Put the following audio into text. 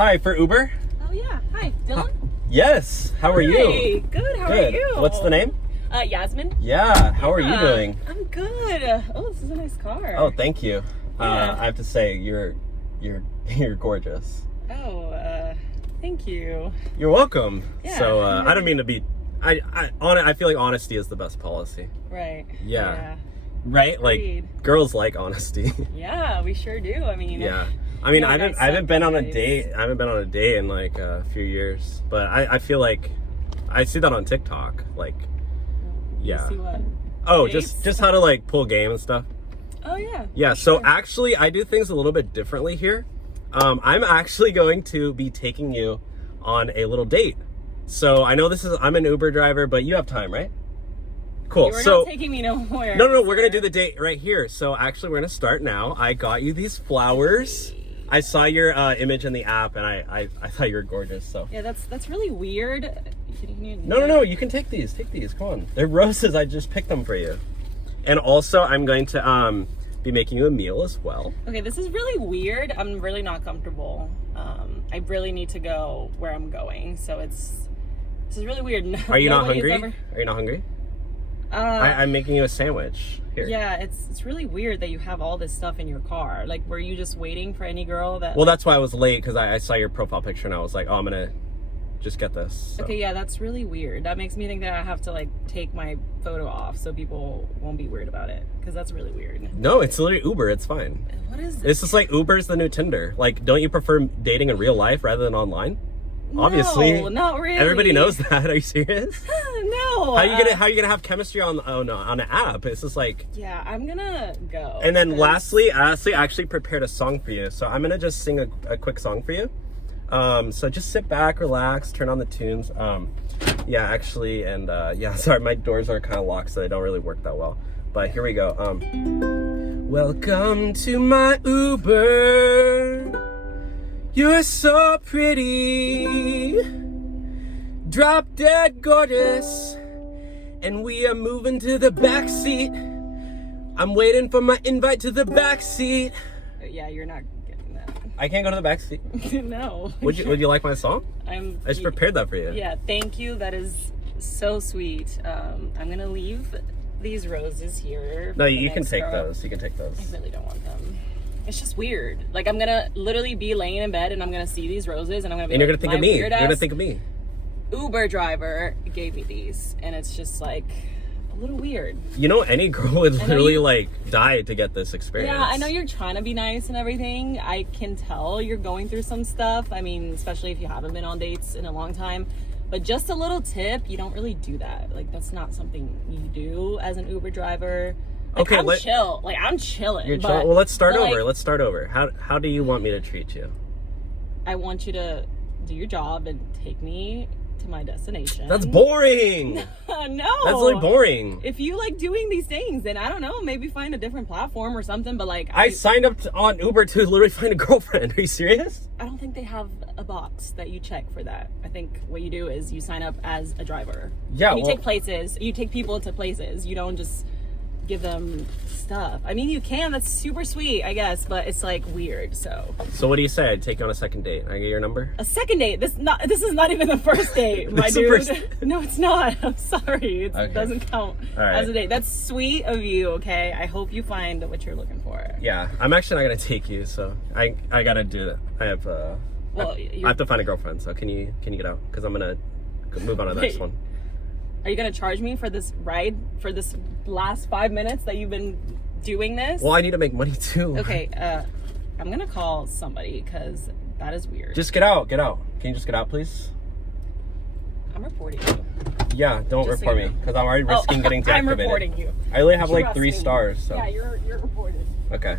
Hi, for Uber? Oh yeah. Hi, Dylan? Yes. How are you? Hey, good. How are you? What's the name? Yasmin. Yeah. How are you doing? I'm good. Oh, this is a nice car. Oh, thank you. Yeah. I have to say, you're gorgeous. Oh, thank you. You're welcome. Yeah. So I don't mean to be. I feel like honesty is the best policy. Right. Yeah. Right? Agreed. Like girls like honesty. Yeah, we sure do. I mean. Yeah. I mean, you I guys haven't been on a suck, date. I haven't been on a date in like a few years. But I feel like I see that on TikTok. Like, yeah. See what? Oh, Dates? just how to like pull game and stuff. Oh yeah. Yeah. So Sure. actually, I do things a little bit differently here. I'm actually going to be taking you on a little date. So I know I'm an Uber driver, but you have time, right? Cool. You were so not taking me nowhere. No, we're gonna do the date right here. So actually, we're gonna start now. I got you these flowers. I saw your image in the app, and I thought you were gorgeous. So Yeah, that's really weird. no, you can take these. Take these. Come on. They're roses. I just picked them for you. And also, I'm going to be making you a meal as well. Okay, this is really weird. I'm really not comfortable. I really need to go where I'm going, so this is really weird. Are you not hungry? Ever... Are you not hungry? I'm making you a sandwich. Here. Yeah, it's really weird that you have all this stuff in your car. Like, were you just waiting for any girl that... Well, that's why I was late, because I saw your profile picture and I was like, oh, I'm gonna just get this. So. Okay, yeah, that's really weird. That makes me think that I have to like take my photo off so people won't be weird about it, because that's really weird. No, it's literally Uber. It's fine. What is this? It's just like Uber's the new Tinder. Like, don't you prefer dating in real life rather than online? Obviously, no, not really. Everybody knows that. Are you serious? No. How you gonna have chemistry on an app? It's just like. Yeah, I'm gonna go. And then lastly, I actually prepared a song for you. So I'm gonna just sing a quick song for you. So just sit back, relax, turn on the tunes. Yeah, actually, and yeah, sorry, my doors are kind of locked, so they don't really work that well. But here we go. Welcome to my Uber. You're so pretty, drop dead gorgeous, and we are moving to the back seat. I'm waiting for my invite to the back seat. Yeah, you're not getting that. I can't go to the back seat. No. Would you like my song? I just prepared that for you. Yeah, thank you. That is so sweet. I'm gonna leave these roses here. No, you can take those. You can take those. I really don't want them. It's just weird. Like, I'm gonna literally be laying in bed and I'm gonna see these roses and I'm gonna be and you're like, gonna think of me. You're gonna think of me. Uber driver gave me these, and it's just like a little weird. You know, any girl would literally like die to get this experience. Yeah, I know you're trying to be nice and everything. I can tell you're going through some stuff. I mean, especially if you haven't been on dates in a long time. But just a little tip, you don't really do that. Like, that's not something you do as an Uber driver. Like, okay, I'm chill. Like, I'm chilling. You're but, well, let's start over. Like, Let's start over. How do you want me to treat you? I want you to do your job and take me to my destination. That's boring. No. That's really boring. If you like doing these things, then I don't know, maybe find a different platform or something. But like, I signed up on Uber to literally find a girlfriend. Are you serious? I don't think they have a box that you check for that. I think what you do is you sign up as a driver. Yeah. And you take people to places. You don't just give them stuff. I mean, you can. That's super sweet, I guess, but it's like weird. So what do you say? I'd take you on a second date. I get your number. A second date? This is not even the first date, my dude. No, it's not. I'm sorry. It doesn't count as a date. That's sweet of you. Okay. I hope you find what you're looking for. Yeah, I'm actually not gonna take you, so I gotta do that. I have I have to find a girlfriend. So can you get out? Because I'm gonna move on to the next one. Are you gonna charge me for this ride, for this last 5 minutes that you've been doing this? Well, I need to make money too. Okay, I'm gonna call somebody because that is weird. Just get out. Get out. Can you just get out, please? I'm reporting you. Yeah, don't report me because I'm already risking getting deactivated. I'm reporting you. I only have like 3 stars. So. Yeah, you're reported. Okay.